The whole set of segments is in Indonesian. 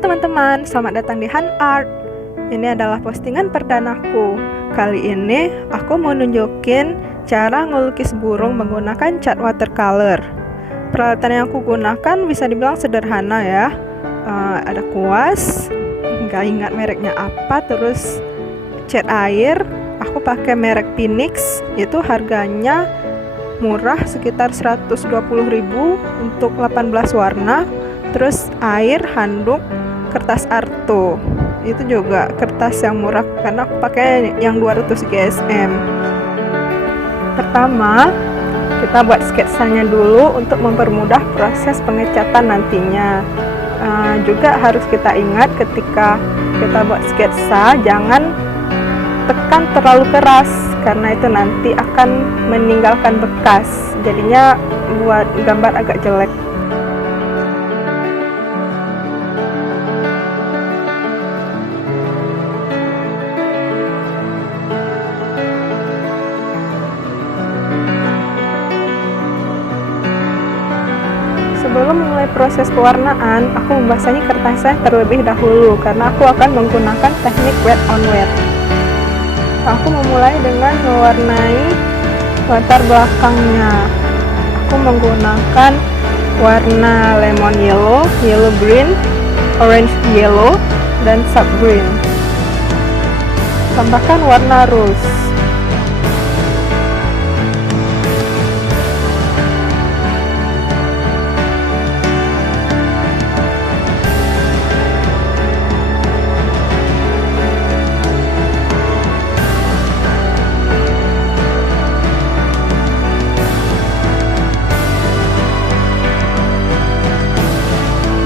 teman-teman, selamat datang di Han Art. Ini adalah postingan perdanaku. Kali ini aku mau nunjukin cara ngelukis burung menggunakan cat watercolor. Peralatan yang aku gunakan bisa dibilang sederhana ya. Ada kuas, nggak ingat mereknya apa, terus cat air. Aku pakai merek Phoenix, itu harganya murah sekitar 120.000 untuk 18 warna. Terus air, handuk, kertas arto, itu juga kertas yang murah karena aku pakai yang 200 GSM. Pertama, kita buat sketsanya dulu untuk mempermudah proses pengecatan nantinya. Juga harus kita ingat ketika kita buat sketsa, jangan tekan terlalu keras karena itu nanti akan meninggalkan bekas, jadinya buat gambar agak jelek. Sebelum memulai proses pewarnaan, aku membasahi kertasnya terlebih dahulu karena aku akan menggunakan teknik wet on wet. Aku memulai dengan mewarnai latar belakangnya. Aku menggunakan warna lemon yellow, yellow green, orange yellow, dan sap green. Tambahkan warna rose.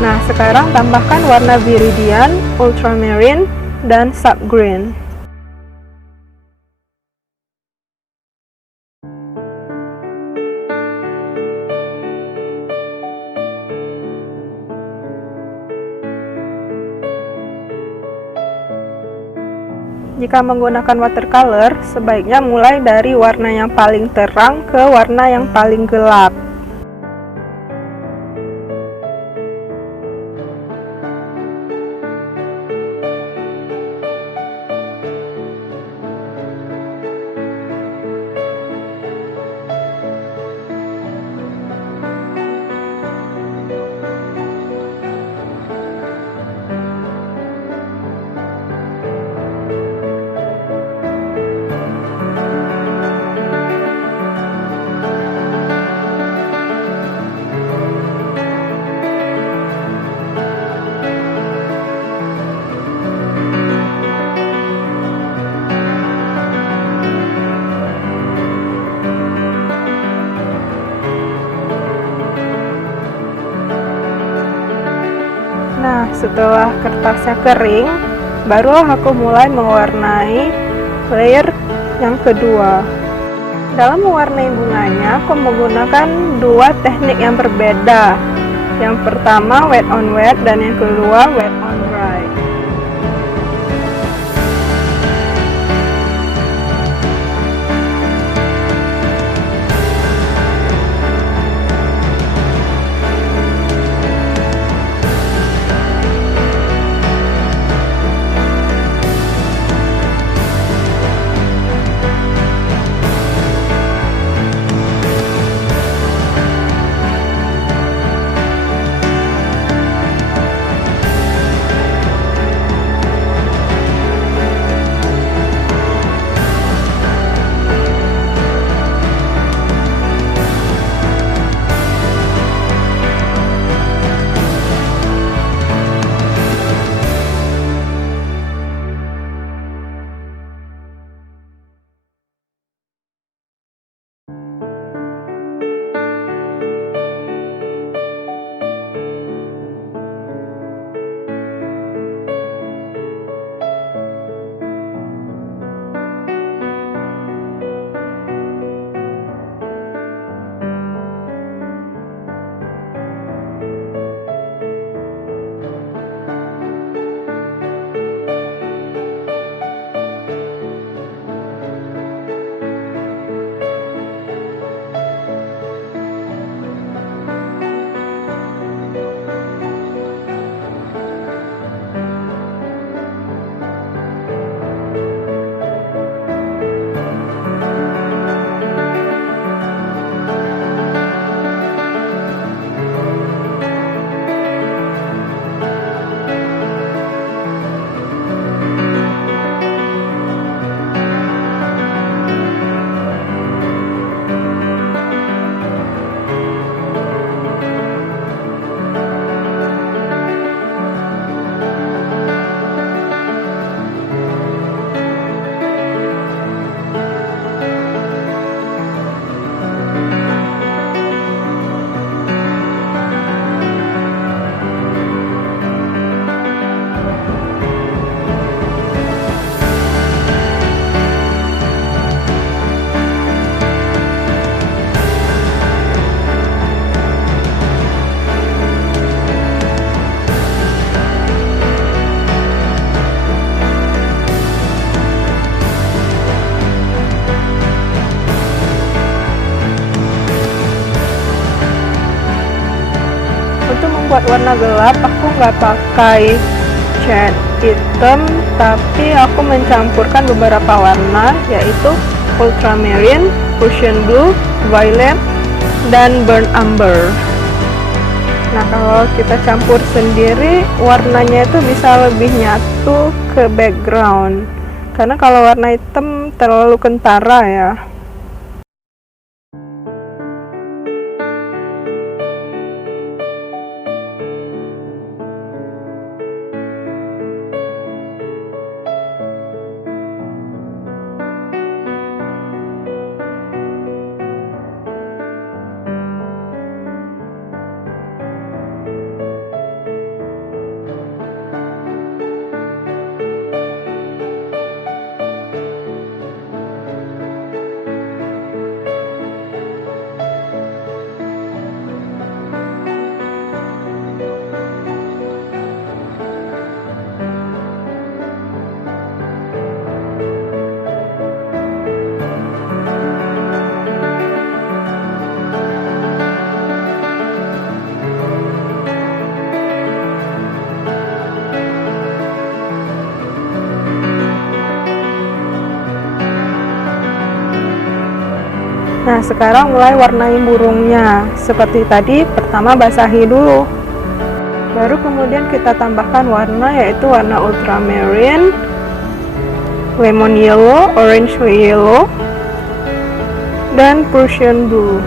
Nah, sekarang tambahkan warna viridian, ultramarine, dan sap green. Jika menggunakan watercolor, sebaiknya mulai dari warna yang paling terang ke warna yang paling gelap. Nah, setelah kertasnya kering, barulah aku mulai mewarnai layer yang kedua. Dalam mewarnai bunganya, aku menggunakan dua teknik yang berbeda. Yang pertama wet on wet dan yang kedua wet on dry. buat warna gelap aku nggak pakai cat hitam, tapi aku mencampurkan beberapa warna, yaitu ultramarine, Prussian blue, violet, dan burnt umber. Nah, kalau kita campur sendiri, warnanya itu bisa lebih nyatu ke background, karena kalau warna hitam terlalu kentara ya. Nah, sekarang mulai warnai burungnya. Seperti tadi, pertama basahi dulu. Baru kemudian kita tambahkan warna, yaitu warna ultramarine, lemon yellow, orange yellow, dan Prussian blue.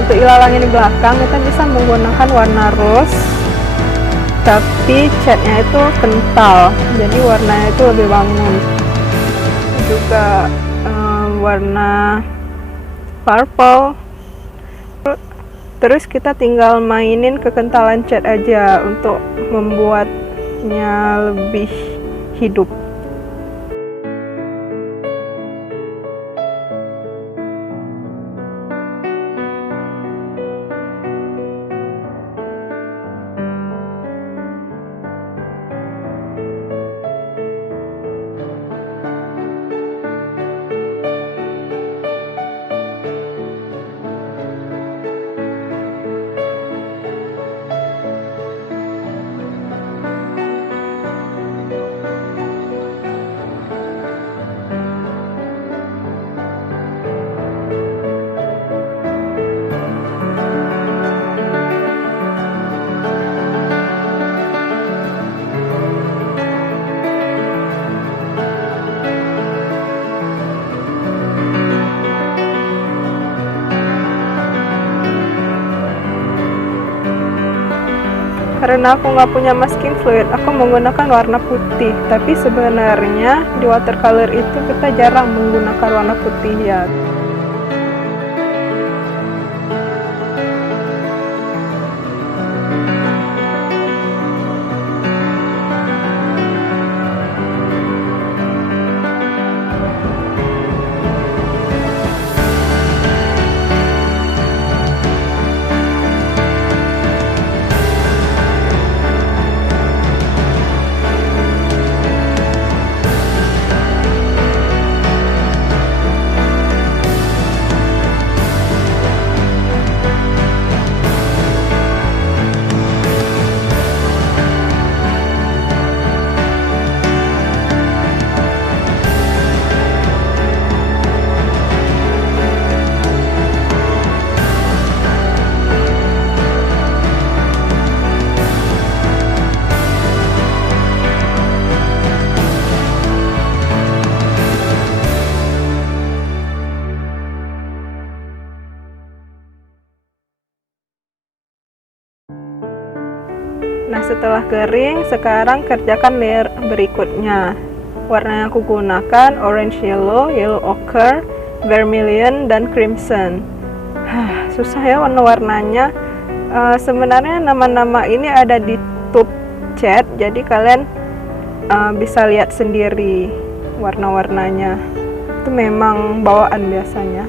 Untuk ilalangin di belakang, kita bisa menggunakan warna rose, tapi catnya itu kental, jadi warnanya itu lebih bangun. Juga warna purple. Terus kita tinggal mainin kekentalan cat aja untuk membuatnya lebih hidup. Karena aku nggak punya masking fluid, aku menggunakan warna putih. Tapi sebenarnya di watercolor itu kita jarang menggunakan warna putih ya. Nah, setelah kering, sekarang kerjakan layer berikutnya. Warna yang aku gunakan orange yellow, yellow ochre, vermilion, dan crimson. Susah ya warna-warnanya. Sebenarnya nama-nama ini ada di tube chat, jadi kalian bisa lihat sendiri warna-warnanya. Itu memang bawaan biasanya.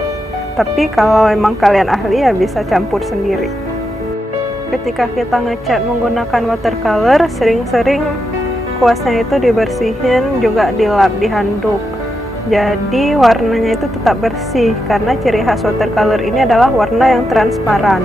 Tapi kalau emang kalian ahli ya bisa campur sendiri. Ketika kita ngecat menggunakan watercolor, sering-sering kuasnya itu dibersihin, juga dilap di handuk. Jadi warnanya itu tetap bersih, karena ciri khas watercolor ini adalah warna yang transparan.